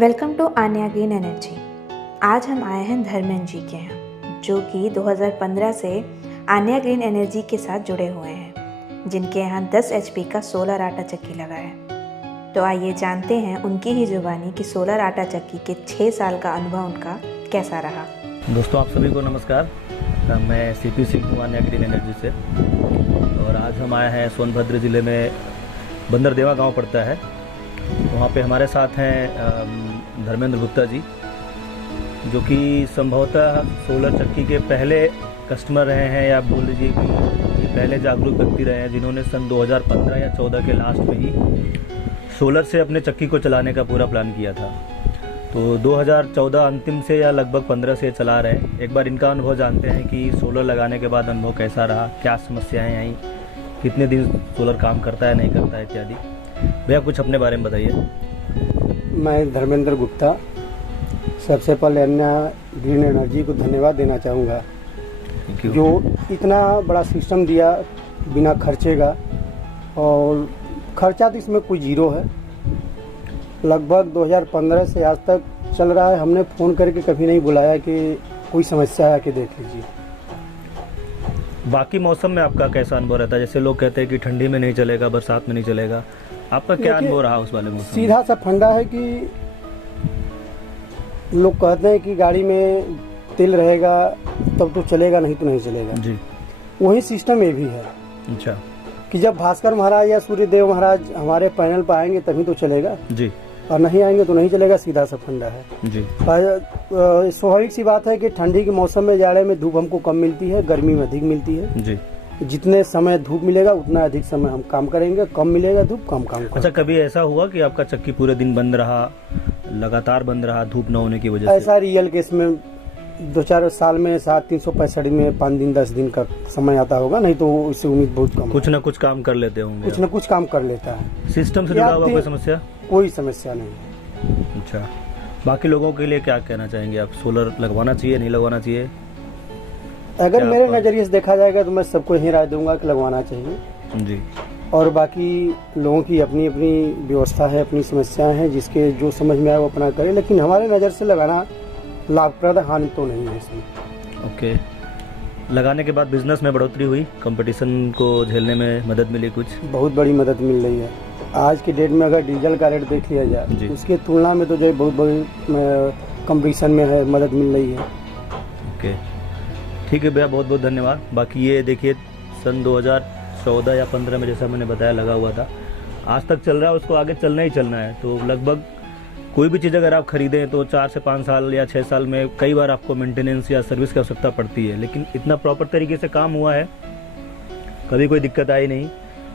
Welcome to Anya Green Energy. आज हम आए हैं धर्मेंद्र जी के यहाँ, जो कि 2015 से आन्या ग्रीन एनर्जी के साथ जुड़े हुए हैं, जिनके यहाँ 10 HP का सोलर आटा चक्की लगा है। तो आइए जानते हैं उनकी ही जुबानी कि सोलर आटा चक्की के 6 साल का अनुभव उनका कैसा रहा। दोस्तों, आप सभी को नमस्कार। मैं CP सिंह हूँ आन्या ग्रीन एनर्जी से, और आज हम आए हैं सोनभद्र ज़िले में बंदरदेवा गांव पड़ता है। वहाँ पे हमारे साथ हैं धर्मेंद्र गुप्ता जी, जो कि संभवतः सोलर चक्की के पहले कस्टमर रहे हैं, या आप बोल लीजिए कि ये पहले जागरूक व्यक्ति रहे हैं जिन्होंने सन 2015 या 14 के लास्ट में ही सोलर से अपने चक्की को चलाने का पूरा प्लान किया था। तो 2014 अंतिम से या लगभग 15 से चला रहे हैं। एक बार इनका अनुभव जानते हैं कि सोलर लगाने के बाद अनुभव कैसा रहा, क्या समस्याएं आई, कितने दिन सोलर काम करता है नहीं करता है इत्यादि। भैया कुछ अपने बारे में बताइए। मैं धर्मेंद्र गुप्ता सबसे पहले आन्या ग्रीन एनर्जी को धन्यवाद देना चाहूँगा, जो इतना बड़ा सिस्टम दिया बिना खर्चे का, और खर्चा तो इसमें कोई जीरो है। लगभग 2015 से आज तक चल रहा है। हमने फ़ोन करके कभी नहीं बुलाया कि कोई समस्या है कि देख लीजिए। बाकी मौसम में आपका कैसा अनुभव रहता है? जैसे लोग कहते हैं कि ठंडी में नहीं चलेगा, बरसात में नहीं चलेगा, आपका क्या अनुभव रहा उस वाले मौसम? सीधा सा फंडा है कि लोग कहते हैं कि गाड़ी में तेल रहेगा तब तो चलेगा, नहीं तो नहीं चलेगा जी। वही सिस्टम ये भी है। अच्छा, कि जब भास्कर महाराज या सूर्यदेव महाराज हमारे पैनल पर आएंगे तभी तो चलेगा जी, और नहीं आएंगे तो नहीं चलेगा। सीधा सा फंडा है जी। स्वाभाविक सी बात है कि ठंडी के मौसम में, जाड़े में धूप हमको कम मिलती है, गर्मी में अधिक मिलती है जी। जितने समय धूप मिलेगा उतना अधिक समय हम काम करेंगे, कम मिलेगा धूप कम काम करेंगे। अच्छा, कभी ऐसा हुआ कि आपका चक्की पूरे दिन बंद रहा, लगातार बंद रहा धूप न होने की वजह से? ऐसा रियल केस में 2-4 साल में 365 दिन में 5 दिन 10 दिन का समय आता होगा, नहीं तो इससे उम्मीद बहुत कम। कुछ ना कुछ काम कर लेते होंगे। कुछ ना कुछ काम कर लेता है। सिस्टम से जुड़ा हुआ कोई समस्या? कोई समस्या नहीं। अच्छा, बाकी लोगों के लिए क्या कहना चाहेंगे आप? सोलर लगवाना चाहिए, नहीं लगवाना चाहिए? अगर मेरे नज़रिए से देखा जाएगा तो मैं सबको यही राय दूंगा कि लगवाना चाहिए जी। और बाकी लोगों की अपनी अपनी व्यवस्था है, अपनी समस्याएं हैं, जिसके जो समझ में आए वो अपना करे, लेकिन हमारे नज़र से लगाना लाभप्रद, हानि तो नहीं है इसमें। ओके। लगाने के बाद बिजनेस में बढ़ोतरी हुई, कंपटीशन को झेलने में मदद मिली? कुछ बहुत बड़ी मदद मिल रही है। आज की डेट में अगर डीजल का रेट देख लिया जाए, उसकी तुलना में तो जो बहुत बड़ी कंपटीशन में है, मदद मिल रही है। ओके, ठीक है भैया, बहुत बहुत धन्यवाद। बाकी ये देखिए, सन 2014 या 15 में जैसा मैंने बताया लगा हुआ था, आज तक चल रहा है, उसको आगे चलना ही चलना है। तो लगभग कोई भी चीज़ अगर आप खरीदें तो 4 से 5 साल या 6 साल में कई बार आपको मेंटेनेंस या सर्विस की आवश्यकता पड़ती है, लेकिन इतना प्रॉपर तरीके से काम हुआ है, कभी कोई दिक्कत आई नहीं।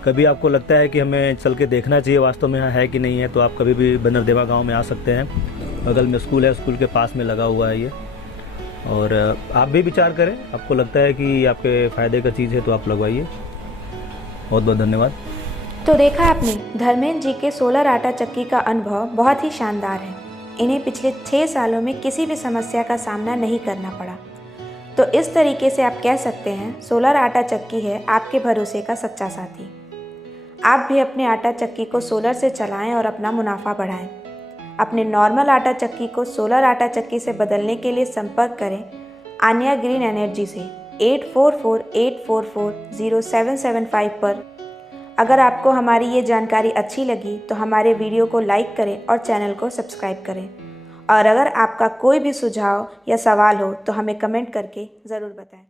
कभी आपको लगता है कि हमें चल के देखना चाहिए वास्तव में यहाँ है कि नहीं है, तो आप कभी भी बंदरदेवा गाँव में आ सकते हैं। बगल में स्कूल है, स्कूल के पास में लगा हुआ है ये। और आप भी विचार करें, आपको लगता है कि आपके फ़ायदे का चीज़ है तो आप लगवाइए। बहुत बहुत धन्यवाद। तो देखा आपने, धर्मेंद्र जी के सोलर आटा चक्की का अनुभव बहुत ही शानदार है। इन्हें पिछले 6 सालों में किसी भी समस्या का सामना नहीं करना पड़ा। तो इस तरीके से आप कह सकते हैं सोलर आटा चक्की है आपके भरोसे का सच्चा साथी। आप भी अपने आटा चक्की को सोलर से चलाएं और अपना मुनाफा बढ़ाएं। अपने नॉर्मल आटा चक्की को सोलर आटा चक्की से बदलने के लिए संपर्क करें आन्या ग्रीन एनर्जी से 8448440775 पर। अगर आपको हमारी ये जानकारी अच्छी लगी तो हमारे वीडियो को लाइक करें और चैनल को सब्सक्राइब करें। और अगर आपका कोई भी सुझाव या सवाल हो तो हमें कमेंट करके ज़रूर बताएं।